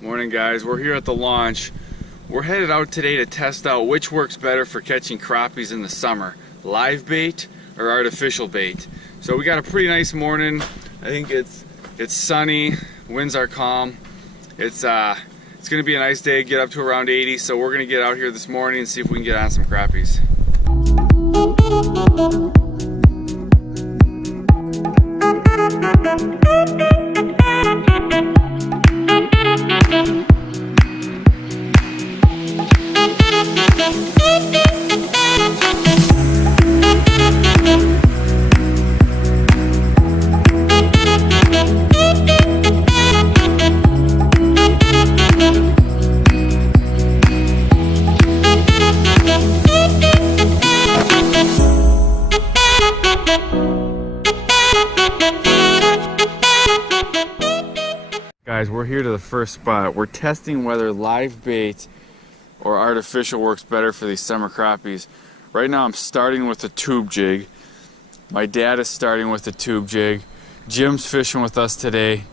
Morning guys, we're here at the launch. We're headed out today to test out which works better for catching crappies in the summer, live bait or artificial bait. So we got a pretty nice morning. I think it's sunny, winds are calm. It's gonna be a nice day, get up to around 80, so we're gonna get out here this morning and see if we can get on some crappies. Guys, we're here to the first spot. We're testing whether live bait or artificial works better for these summer crappies. Right now I'm starting with a tube jig. My dad is starting with a tube jig. Jim's fishing with us today,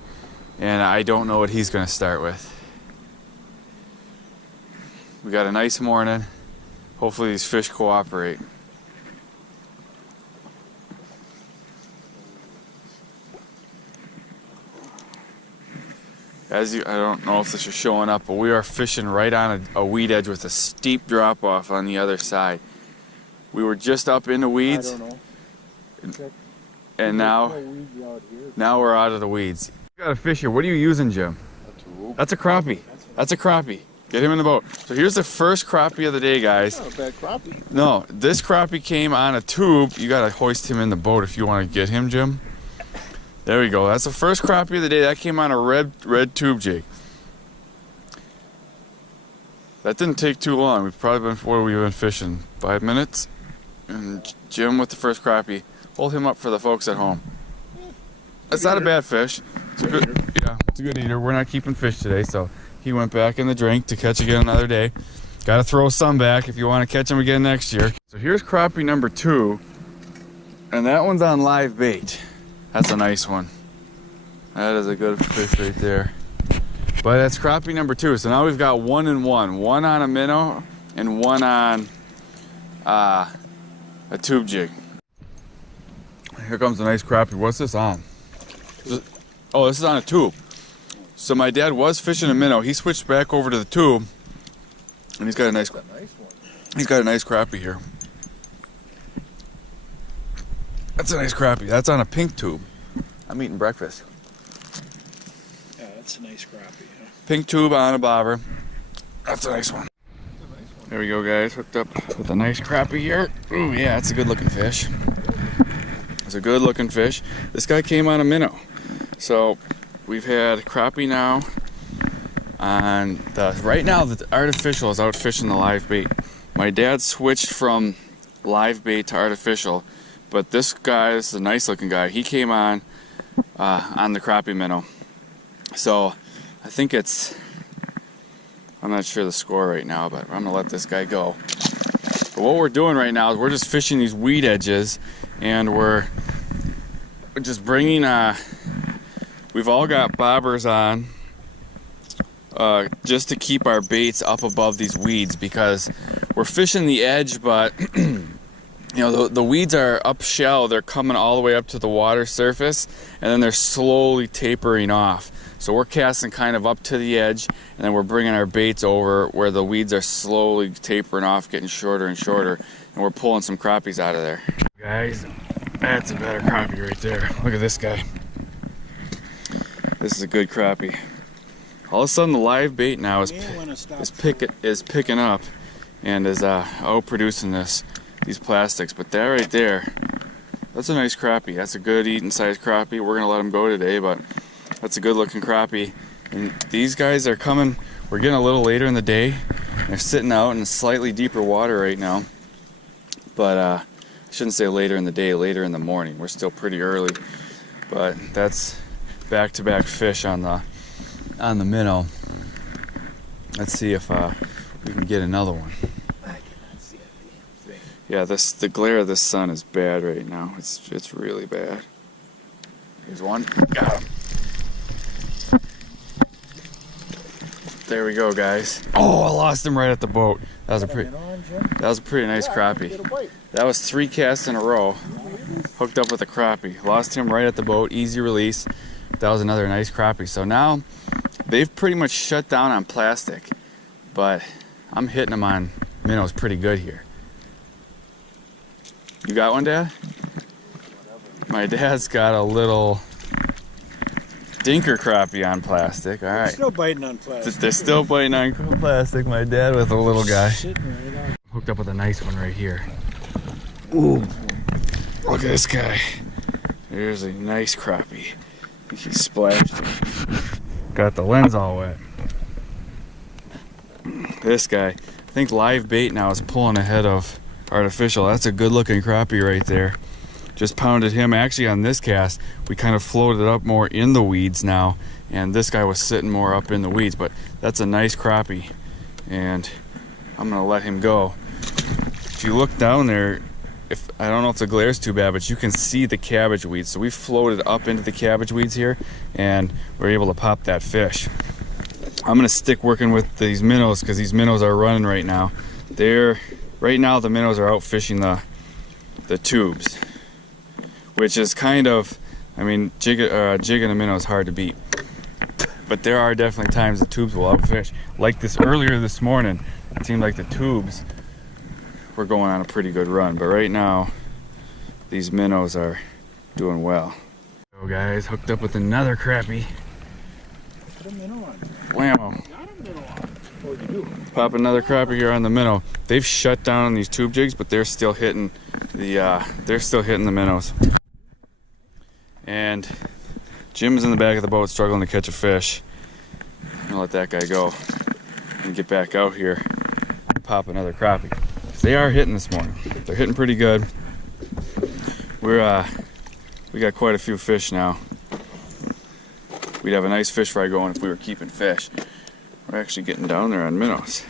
and I don't know what he's gonna start with. We got a nice morning. Hopefully these fish cooperate. I don't know if this is showing up, but we are fishing right on a weed edge with a steep drop off on the other side. We were just up in the weeds. I don't know. And now we're out of the weeds. We got a fish here. What are you using, Jim? A tube. That's a crappie. That's a crappie. Get him in the boat. So here's the first crappie of the day, guys. Not a bad crappie. No, this crappie came on a tube. You gotta hoist him in the boat if you want to get him, Jim. There we go. That's the first crappie of the day. That came on a red tube jig. That didn't take too long. We've probably been fishing 5 minutes. And Jim with the first crappie. Hold him up for the folks at home. That's not a bad fish. It's a good, yeah, it's a good eater. We're not keeping fish today, so he went back in the drink to catch again another day. Got to throw some back if you want to catch him again next year. So here's crappie number 2, and that one's on live bait. That's a nice one. That is a good fish right there. But that's crappie number 2. So now we've got 1 and 1. One on a minnow and one on a tube jig. Here comes a nice crappie. What's this on? Oh, this is on a tube. So my dad was fishing a minnow. He switched back over to the tube, and he's got a nice one. He's got a nice crappie here. That's a nice crappie. That's on a pink tube. I'm eating breakfast. Yeah, that's a nice crappie. Huh? Pink tube on a bobber. That's a nice one. There we go, guys. Hooked up with a nice crappie here. Ooh, yeah, that's a good looking fish. It's a good looking fish. This guy came on a minnow. So we've had crappie now. Right now the artificial is out fishing the live bait. My dad switched from live bait to artificial. But this guy is a nice looking guy. He came on the crappie minnow. So I think I'm not sure the score right now, but I'm gonna let this guy go. But what we're doing right now is we're just fishing these weed edges, and we're just bringing, we've all got bobbers on just to keep our baits up above these weeds, because we're fishing the edge, but you know, the weeds are up shallow. They're coming all the way up to the water surface, and then they're slowly tapering off. So we're casting kind of up to the edge, and then we're bringing our baits over where the weeds are slowly tapering off, getting shorter and shorter, and we're pulling some crappies out of there. Guys, that's a better crappie right there. Look at this guy. This is a good crappie. All of a sudden, the live bait now is picking up and is out producing these plastics. But that right there, that's a nice crappie. That's a good eating size crappie. We're gonna let him go today, but that's a good looking crappie. And these guys are coming. We're getting a little later in the day. They're sitting out in slightly deeper water right now, but I shouldn't say later in the day, later in the morning. We're still pretty early, but that's back-to-back fish on the minnow. Let's see if we can get another one. Yeah, the glare of the sun is bad right now. It's really bad. Here's one. Got him. There we go, guys. Oh, I lost him right at the boat. That was a pretty nice crappie. That was 3 casts in a row. Hooked up with a crappie. Lost him right at the boat. Easy release. That was another nice crappie. So now they've pretty much shut down on plastic, but I'm hitting them on minnows pretty good here. You got one, Dad? My dad's got a little dinker crappie on plastic. All right. Still biting on plastic. They're still biting on plastic. My dad with a little guy. Right on. Hooked up with a nice one right here. Ooh. Look at this guy. There's a nice crappie. He splashed. Got the lens all wet. This guy, I think live bait now is pulling ahead of artificial. That's a good looking crappie right there. Just pounded him. Actually on this cast, we kind of floated up more in the weeds now, and this guy was sitting more up in the weeds, but that's a nice crappie, and I'm gonna let him go. If you look down there, I don't know if the glare's too bad, but you can see the cabbage weeds. So we floated up into the cabbage weeds here, and we're able to pop that fish. I'm gonna stick working with these minnows because these minnows are running right now. Right now the minnows are out fishing the tubes, which is kind of, I mean, jigging a minnow is hard to beat. But there are definitely times the tubes will outfish. Like this earlier this morning, it seemed like the tubes were going on a pretty good run. But right now, these minnows are doing well. So guys, hooked up with another crappie. Put a minnow on. Whammo. Got a minnow on. Oh, you do? Pop another crappie here on the minnow. They've shut down on these tube jigs, but they're still hitting the minnows. And Jim's in the back of the boat struggling to catch a fish. I'm gonna let that guy go and get back out here and pop another crappie. They are hitting this morning. They're hitting pretty good. We got quite a few fish now. We'd have a nice fish fry going if we were keeping fish. We're actually getting down there on minnows.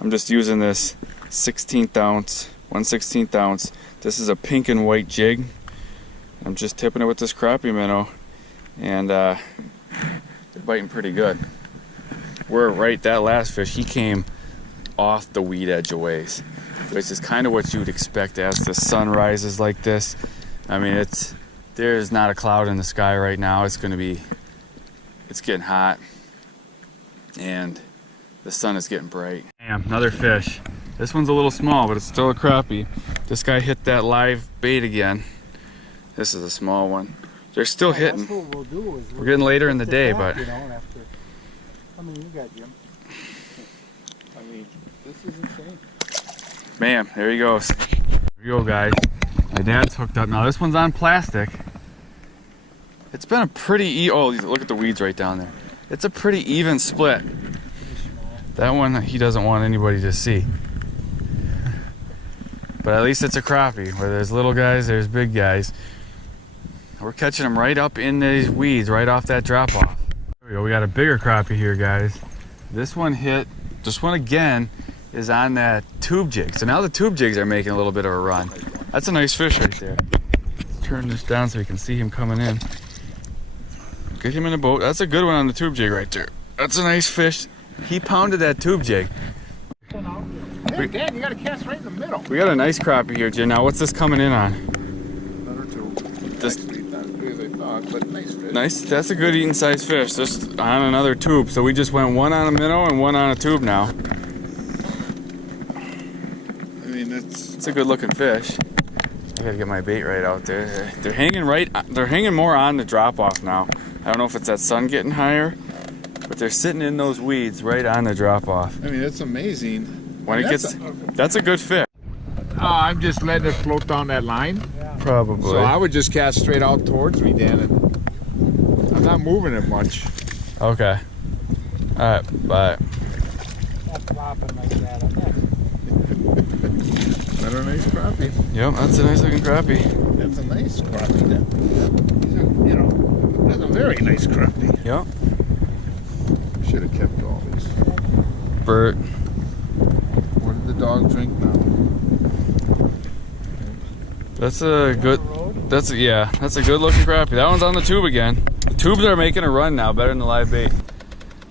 I'm just using this 1/16 ounce, 1/16 ounce. This is a pink and white jig. I'm just tipping it with this crappie minnow, and they're biting pretty good. That last fish, he came off the weed edge a ways, which is kind of what you'd expect as the sun rises like this. I mean, there's not a cloud in the sky right now. It's getting hot, and the sun is getting bright. Damn, another fish. This one's a little small, but it's still a crappie. This guy hit that live bait again. This is a small one. They're still hitting. That's what we'll do is we're getting later in the day, but you know, after, I mean, you got Jim. I mean, this is insane. bam, there he goes. There you go, guys. My dad's hooked up now. This one's on plastic. It's been a pretty oh, look at the weeds right down there. It's a pretty even split. That one he doesn't want anybody to see. But at least it's a crappie. Where there's little guys, there's big guys. We're catching them right up in these weeds, right off that drop off. There we go. We got a bigger crappie here, guys. This one again is on that tube jig. So now the tube jigs are making a little bit of a run. That's a nice fish right there. Let's turn this down so we can see him coming in. Get him in the boat. That's a good one on the tube jig right there. That's a nice fish. He pounded that tube jig. Hey, Dan, you got to cast right in the middle. We got a nice crappie here, Jim. Now, what's this coming in on? Another two. This, Not as big as I thought, but nice fish. nice. That's a good eating size fish. Just on another tube. So we just went one on a minnow and one on a tube now. I mean, it's a good looking fish. I gotta get my bait right out there. They're hanging more on the drop off now. I don't know if it's that sun getting higher, but they're sitting in those weeds right on the drop off. I mean, that's amazing. When it gets, that's a good fish. I'm just letting it float down that line. Probably. So I would just cast straight out towards me, Dan, and I'm not moving it much. Okay. All right. Bye. not flopping like that. Another nice crappie. Yep, that's a nice looking crappie. That's a nice crappie, then. You know, that's a very nice crappie. Yep. Should have kept all these. Bert. What did the dog drink now? That's a good. That's a good looking crappie. That one's on the tube again. The tubes are making a run now, better than the live bait.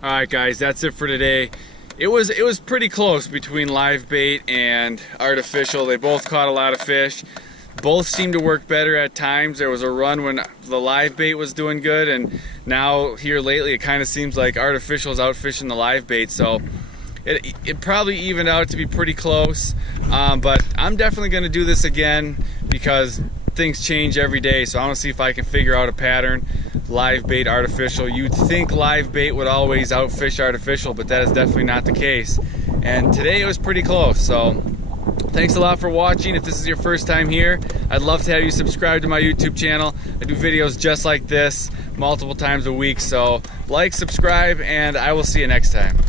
All right, guys, that's it for today. It was pretty close between live bait and artificial. They both caught a lot of fish. Both seemed to work better at times. There was a run when the live bait was doing good, and now here lately it kind of seems like artificial is outfishing the live bait. So it probably evened out to be pretty close. But I'm definitely going to do this again because things change every day. So I want to see if I can figure out a pattern. Live bait, artificial. You'd think live bait would always outfish artificial, but that is definitely not the case. And today it was pretty close. So thanks a lot for watching. If this is your first time here, I'd love to have you subscribe to my YouTube channel. I do videos just like this multiple times a week. So like, subscribe, and I will see you next time.